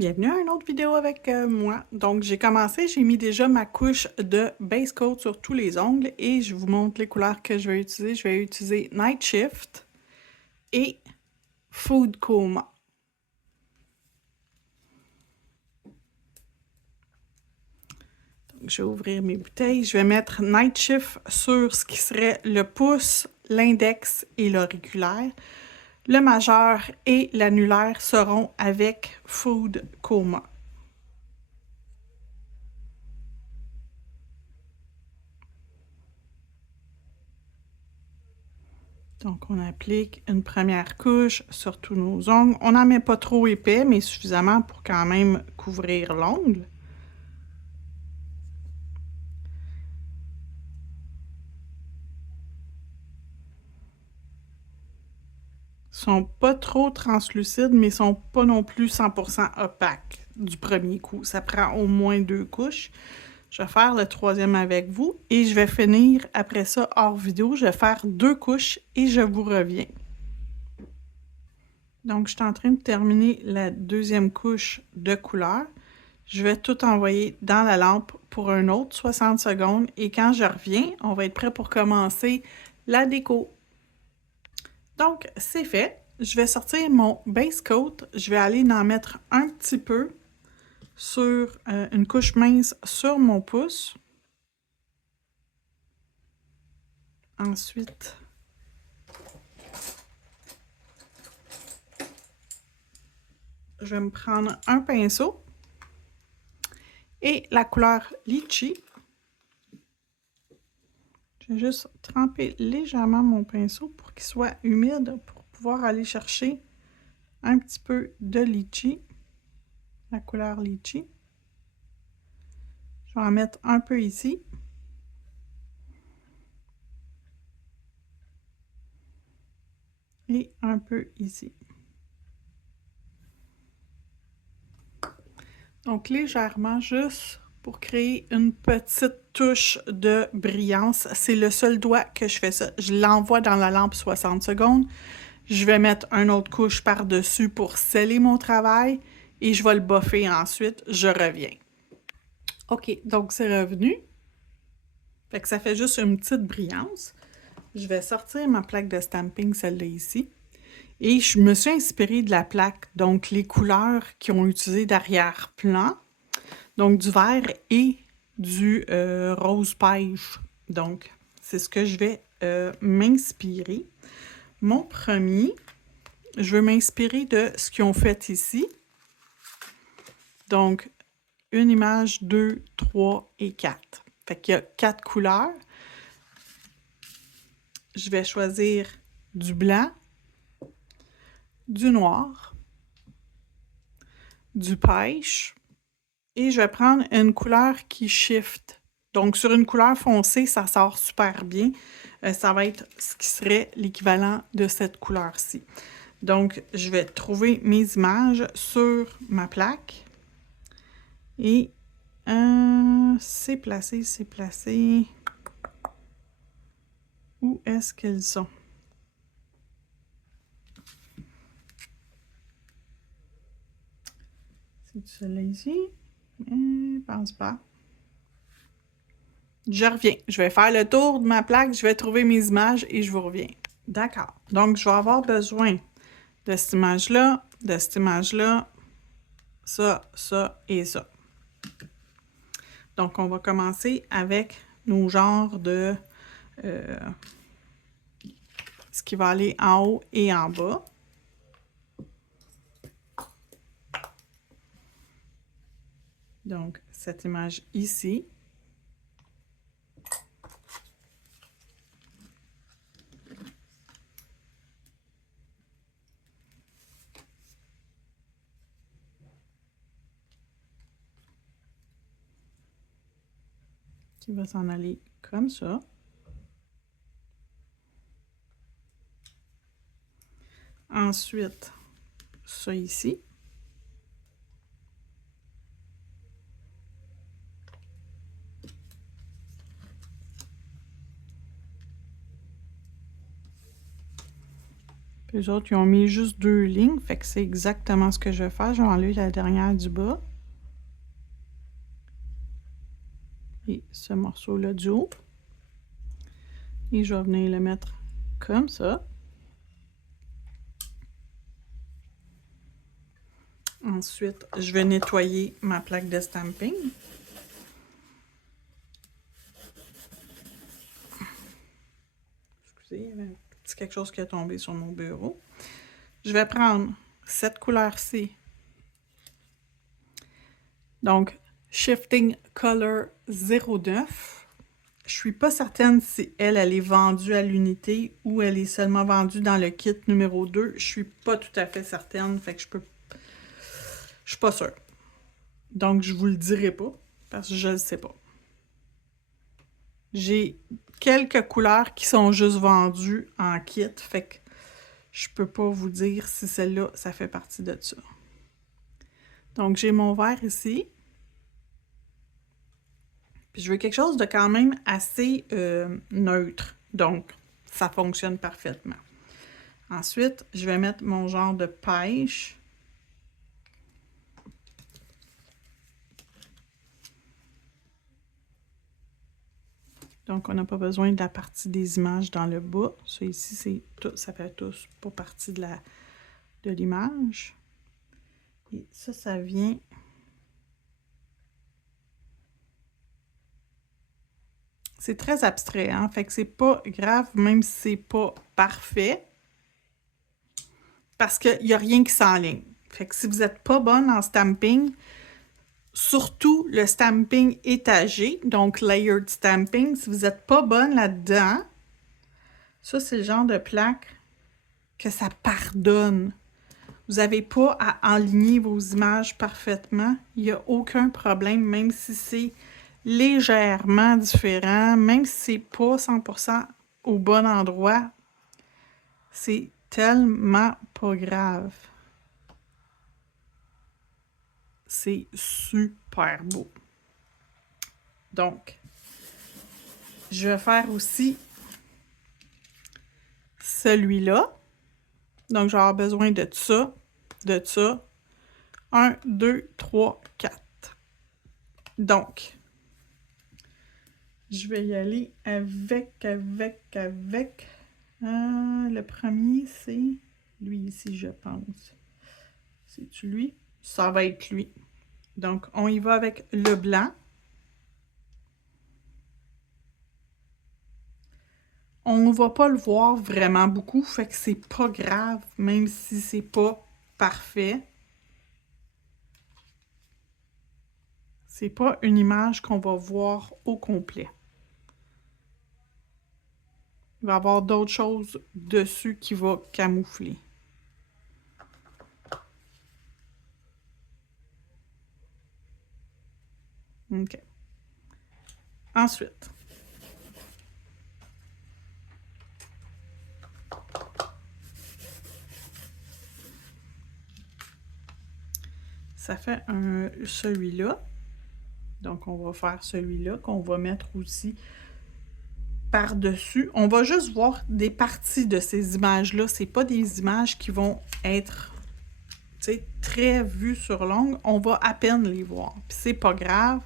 Bienvenue à une autre vidéo avec moi. Donc j'ai commencé, j'ai mis déjà ma couche de base coat sur tous les ongles et je vous montre les couleurs que je vais utiliser. Je vais utiliser Night Shift et Food Coma. Donc je vais ouvrir mes bouteilles. Je vais mettre Night Shift sur ce qui serait le pouce, l'index et l'auriculaire. Le majeur et l'annulaire seront avec Food Coma. Donc, on applique une première couche sur tous nos ongles. On n'en met pas trop épais, mais suffisamment pour quand même couvrir l'ongle. Ils sont pas trop translucides, mais ils sont pas non plus 100% opaques du premier coup. Ça prend au moins 2 couches. Je vais faire le troisième avec vous et je vais finir après ça hors vidéo. Je vais faire 2 couches et je vous reviens. Donc, je suis en train de terminer la deuxième couche de couleur. Je vais tout envoyer dans la lampe pour un autre 60 secondes et quand je reviens, on va être prêt pour commencer la déco. Donc, c'est fait. Je vais sortir mon base coat. Je vais aller en mettre un petit peu sur une couche mince sur mon pouce. Ensuite, je vais me prendre un pinceau et la couleur litchi. Je vais juste tremper légèrement mon pinceau pour qu'il soit humide pour pouvoir aller chercher un petit peu de litchi, la couleur litchi. Je vais en mettre un peu ici. Et un peu ici. Donc légèrement, juste pour créer une petite touche de brillance. C'est le seul doigt que je fais ça. Je l'envoie dans la lampe 60 secondes. Je vais mettre une autre couche par-dessus pour sceller mon travail et je vais le boffer ensuite. Je reviens. OK, donc c'est revenu. Fait que ça fait juste une petite brillance. Je vais sortir ma plaque de stamping, celle-là ici. Et je me suis inspirée de la plaque, donc les couleurs qui ont utilisé d'arrière-plan, donc du vert et du rose pêche. Donc, c'est ce que je vais m'inspirer. Mon premier, je veux m'inspirer de ce qu'ils ont fait ici. Donc, une image, 2, 3 et 4. Fait qu'il y a 4 couleurs. Je vais choisir du blanc, du noir, du pêche et je vais prendre une couleur qui shift. Donc, sur une couleur foncée, ça sort super bien. Ça va être ce qui serait l'équivalent de cette couleur-ci. Donc, je vais trouver mes images sur ma plaque. Et c'est placé, c'est placé. Où est-ce qu'elles sont? C'est celle-là ici? Je pense pas. Je reviens. Je vais faire le tour de ma plaque, je vais trouver mes images et je vous reviens. D'accord. Donc, je vais avoir besoin de cette image-là, ça, ça et ça. Donc, on va commencer avec nos genres de ce qui va aller en haut et en bas. Donc, cette image ici. Qui va s'en aller comme ça. Ensuite, ça ici. Puis les autres, ils ont mis juste 2 lignes, fait que c'est exactement ce que je vais faire. Je vais enlever la dernière du bas. Et ce morceau-là du haut. Et je vais venir le mettre comme ça. Ensuite, je vais nettoyer ma plaque de stamping. Excusez, il y avait un petit quelque chose qui est tombé sur mon bureau. Je vais prendre cette couleur-ci. Donc, Shifting Color 09. Je suis pas certaine si elle est vendue à l'unité ou elle est seulement vendue dans le kit numéro 2. Je suis pas tout à fait certaine, fait que je suis pas sûre. Donc, je vous le dirai pas, parce que je ne sais pas. J'ai quelques couleurs qui sont juste vendues en kit, fait que je peux pas vous dire si celle-là, ça fait partie de ça. Donc, j'ai mon vert ici. Puis je veux quelque chose de quand même assez neutre. Donc, ça fonctionne parfaitement. Ensuite, je vais mettre mon genre de pêche. Donc, on n'a pas besoin de la partie des images dans le bas. Ça ici, c'est tout, ça fait tous pour partie de l'image. Et ça vient... C'est très abstrait, hein? Fait que c'est pas grave, même si c'est pas parfait. Parce qu'il n'y a rien qui s'enligne. Fait que si vous n'êtes pas bonne en stamping, surtout le stamping étagé, donc layered stamping, si vous n'êtes pas bonne là-dedans, ça c'est le genre de plaque que ça pardonne. Vous n'avez pas à enligner vos images parfaitement. Il n'y a aucun problème, même si c'est légèrement différent, même si c'est pas 100% au bon endroit. C'est tellement pas grave. C'est super beau. Donc, je vais faire aussi celui-là. Donc, je vais avoir besoin de ça, de ça. 1, 2, 3, 4. Donc, je vais y aller avec. Le premier, c'est lui ici, je pense. C'est-tu lui? Ça va être lui. Donc, on y va avec le blanc. On ne va pas le voir vraiment beaucoup, fait que c'est pas grave, même si c'est pas parfait. C'est pas une image qu'on va voir au complet. Il va y avoir d'autres choses dessus qui vont camoufler. OK. Ensuite, ça fait celui-là. Donc, on va faire celui-là qu'on va mettre aussi par-dessus. On va juste voir des parties de ces images-là. Ce n'est pas des images qui vont être très vues sur longue. On va à peine les voir. Puis c'est pas grave.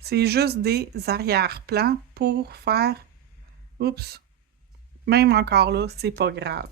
C'est juste des arrière-plans pour faire... Oups! Même encore là, c'est pas grave.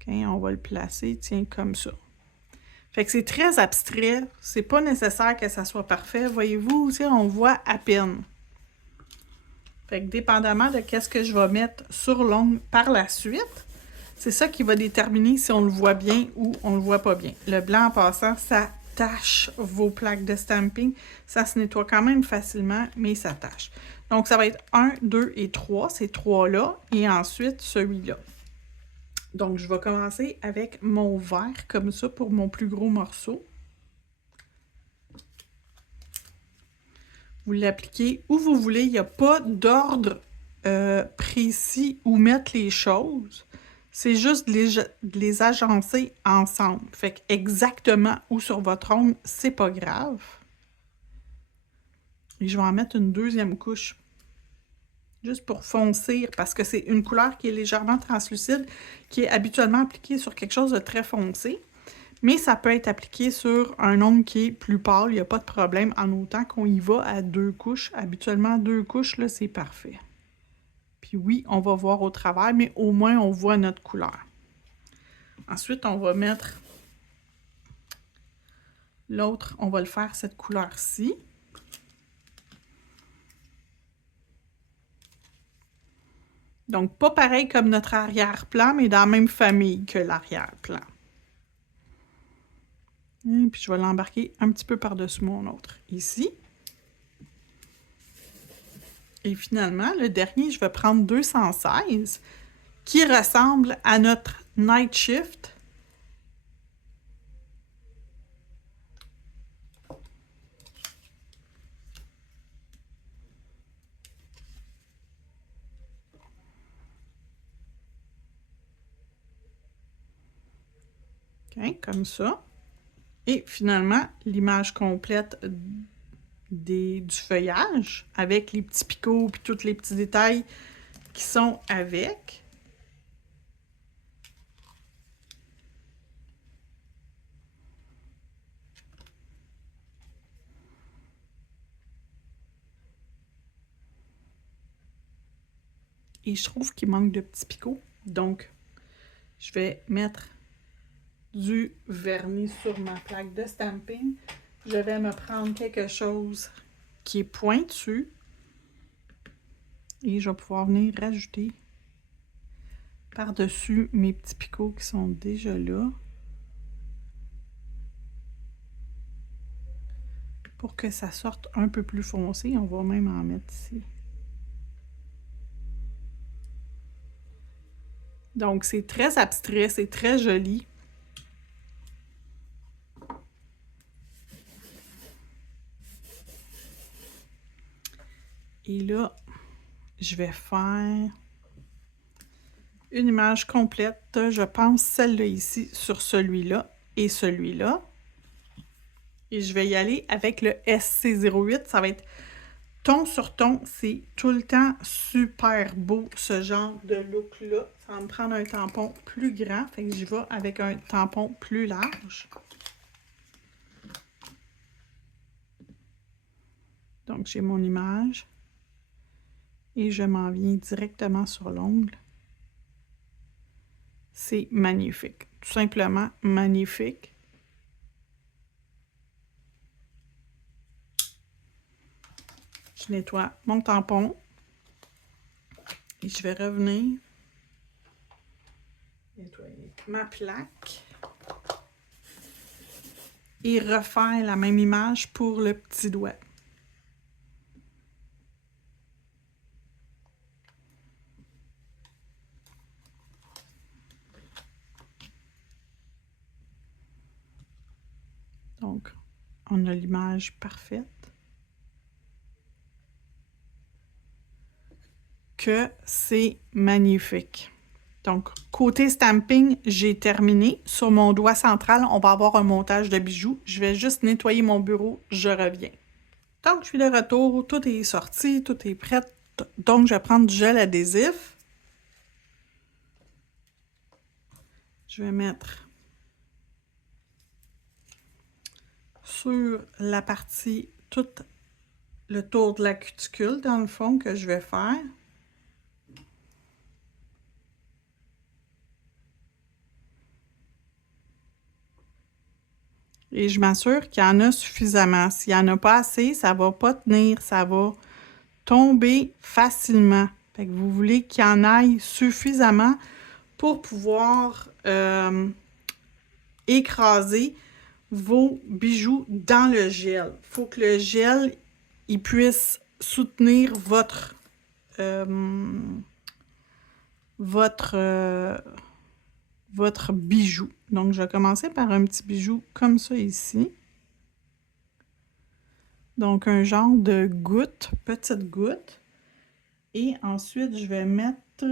OK, on va le placer, tiens, comme ça. Fait que c'est très abstrait. C'est pas nécessaire que ça soit parfait. Voyez-vous, on voit à peine. Fait que dépendamment de qu'est-ce que je vais mettre sur l'ongle par la suite, c'est ça qui va déterminer si on le voit bien ou on le voit pas bien. Le blanc, en passant, ça tâche vos plaques de stamping. Ça se nettoie quand même facilement, mais ça tâche. Donc, ça va être 1, 2 et 3, ces trois-là, et ensuite celui-là. Donc, je vais commencer avec mon vert, comme ça, pour mon plus gros morceau. Vous l'appliquez où vous voulez. Il n'y a pas d'ordre précis où mettre les choses. C'est juste de les agencer ensemble. Fait que exactement où sur votre ongle, c'est pas grave. Et je vais en mettre une deuxième couche. juste pour foncir, parce que c'est une couleur qui est légèrement translucide, qui est habituellement appliquée sur quelque chose de très foncé. Mais ça peut être appliqué sur un ongle qui est plus pâle, il n'y a pas de problème, en autant qu'on y va à 2 couches. Habituellement, 2 couches, là, c'est parfait. Puis oui, on va voir au travers, mais au moins, on voit notre couleur. Ensuite, on va mettre l'autre, on va le faire cette couleur-ci. Donc, pas pareil comme notre arrière-plan, mais dans la même famille que l'arrière-plan. Et puis, je vais l'embarquer un petit peu par-dessus mon autre, ici. Et finalement, le dernier, je vais prendre 216, qui ressemble à notre Night Shift. Okay, comme ça. Et finalement, l'image complète du feuillage avec les petits picots et tous les petits détails qui sont avec. Et je trouve qu'il manque de petits picots. Donc, je vais mettre du vernis sur ma plaque de stamping. Je vais me prendre quelque chose qui est pointu. Et je vais pouvoir venir rajouter par-dessus mes petits picots qui sont déjà là. Pour que ça sorte un peu plus foncé, on va même en mettre ici. Donc, c'est très abstrait, c'est très joli. Et là, je vais faire une image complète. Je pense celle-là ici sur celui-là et celui-là. Et je vais y aller avec le SC08. Ça va être ton sur ton. C'est tout le temps super beau, ce genre de look-là. Ça va me prendre un tampon plus grand. Fait que j'y vais avec un tampon plus large. Donc, j'ai mon image. Et je m'en viens directement sur l'ongle. C'est magnifique. Tout simplement magnifique. Je nettoie mon tampon. Et je vais revenir nettoyer ma plaque. Et refaire la même image pour le petit doigt. Donc, on a l'image parfaite. Que c'est magnifique. Donc, côté stamping, j'ai terminé. Sur mon doigt central, on va avoir un montage de bijoux. Je vais juste nettoyer mon bureau, je reviens. Donc, je suis de retour, tout est sorti, tout est prêt. Donc, je vais prendre du gel adhésif. Je vais mettre sur la partie, tout le tour de la cuticule, dans le fond, que je vais faire. Et je m'assure qu'il y en a suffisamment. S'il n'y en a pas assez, ça ne va pas tenir, ça va tomber facilement. Fait que vous voulez qu'il y en aille suffisamment pour pouvoir écraser vos bijoux dans le gel. Il faut que le gel il puisse soutenir votre bijou. Donc, je vais commencer par un petit bijou comme ça ici. Donc, un genre de goutte, petite goutte. Et ensuite, je vais mettre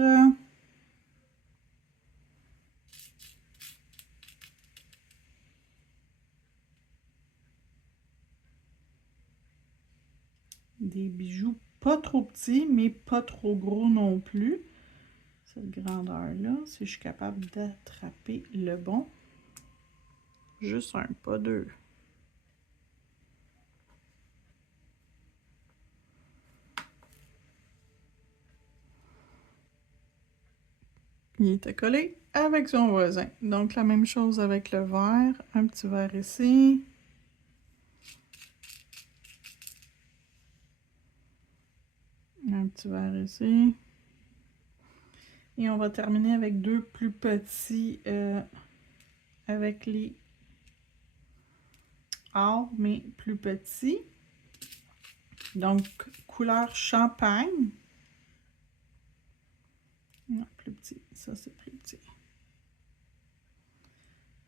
des bijoux pas trop petits, mais pas trop gros non plus. Cette grandeur-là, si je suis capable d'attraper le bon. Juste un, pas deux. Il était collé avec son voisin. Donc, la même chose avec le verre. Un petit verre ici. Un petit verre ici. Et on va terminer avec deux plus petits avec les or, mais plus petits. Donc, couleur champagne. Non, plus petit. Ça, c'est plus petit.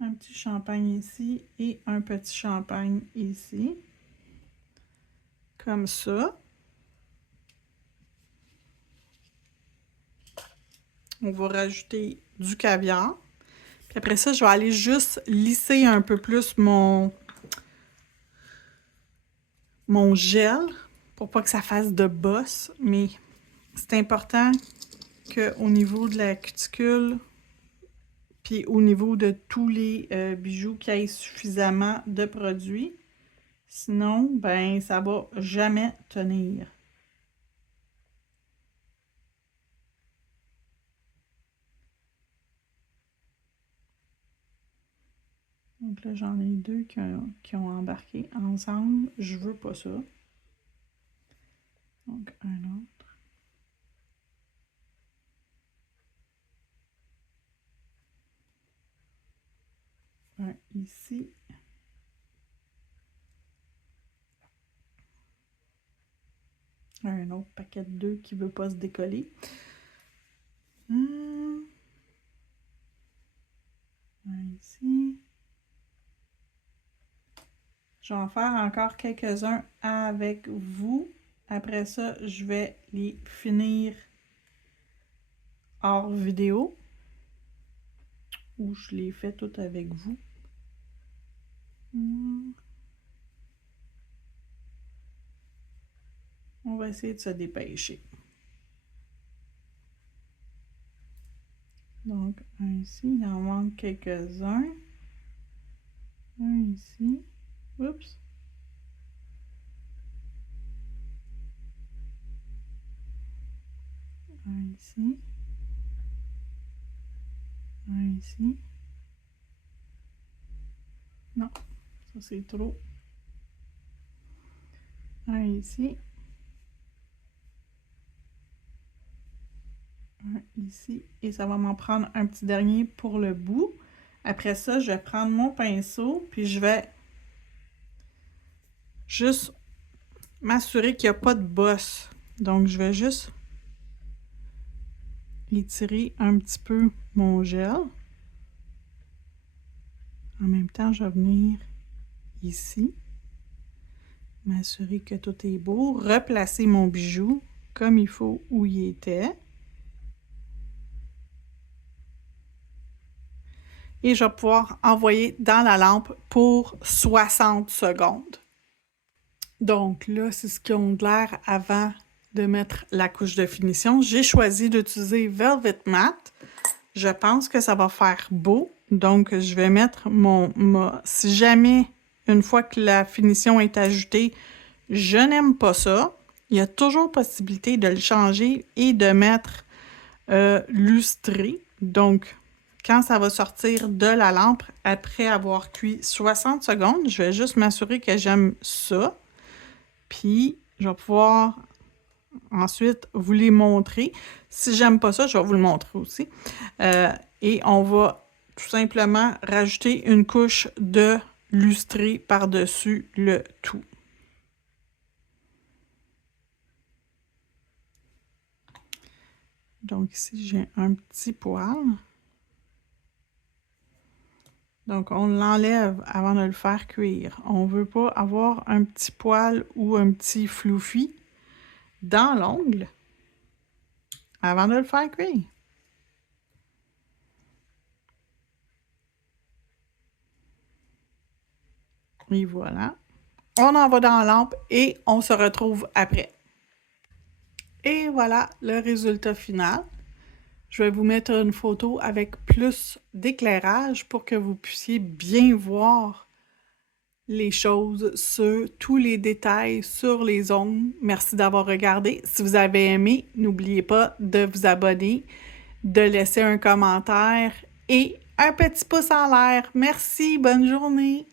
Un petit champagne ici et un petit champagne ici. Comme ça. On va rajouter du caviar. Puis après ça, je vais aller juste lisser un peu plus mon gel pour pas que ça fasse de bosse. Mais c'est important qu'au niveau de la cuticule, puis au niveau de tous les bijoux, qu'il y ait suffisamment de produit. Sinon, ben, ça va jamais tenir. Donc là, j'en ai deux qui ont embarqué ensemble. Je veux pas ça. Donc, un autre. Un ici. Un autre paquet de deux qui ne veut pas se décoller. Un ici. Je vais en faire encore quelques-uns avec vous. Après ça, je vais les finir hors vidéo. Ou je les fais toutes avec vous. On va essayer de se dépêcher. Donc, un ici, il en manque quelques-uns. Un ici. Oups. Un ici. Un ici. Non, ça c'est trop. Un ici. Un ici. Et ça va m'en prendre un petit dernier pour le bout. Après ça, je vais prendre mon pinceau, puis je vais juste m'assurer qu'il n'y a pas de bosse. Donc, je vais juste étirer un petit peu mon gel. En même temps, je vais venir ici, m'assurer que tout est beau, replacer mon bijou comme il faut où il était. Et je vais pouvoir envoyer dans la lampe pour 60 secondes. Donc là, c'est ce qu'on a l'air avant de mettre la couche de finition. J'ai choisi d'utiliser Velvet Matte. Je pense que ça va faire beau. Donc, je vais mettre si jamais, une fois que la finition est ajoutée, je n'aime pas ça, il y a toujours possibilité de le changer et de mettre lustré. Donc, quand ça va sortir de la lampe, après avoir cuit 60 secondes, je vais juste m'assurer que j'aime ça. Puis, je vais pouvoir ensuite vous les montrer. Si j'aime pas ça, je vais vous le montrer aussi. Et on va tout simplement rajouter une couche de lustré par-dessus le tout. Donc ici, j'ai un petit poil. Donc, on l'enlève avant de le faire cuire. On ne veut pas avoir un petit poil ou un petit floufi dans l'ongle avant de le faire cuire. Et voilà. On en va dans la lampe et on se retrouve après. Et voilà le résultat final. Je vais vous mettre une photo avec plus d'éclairage pour que vous puissiez bien voir les choses sur tous les détails sur les ongles. Merci d'avoir regardé. Si vous avez aimé, n'oubliez pas de vous abonner, de laisser un commentaire et un petit pouce en l'air. Merci, bonne journée!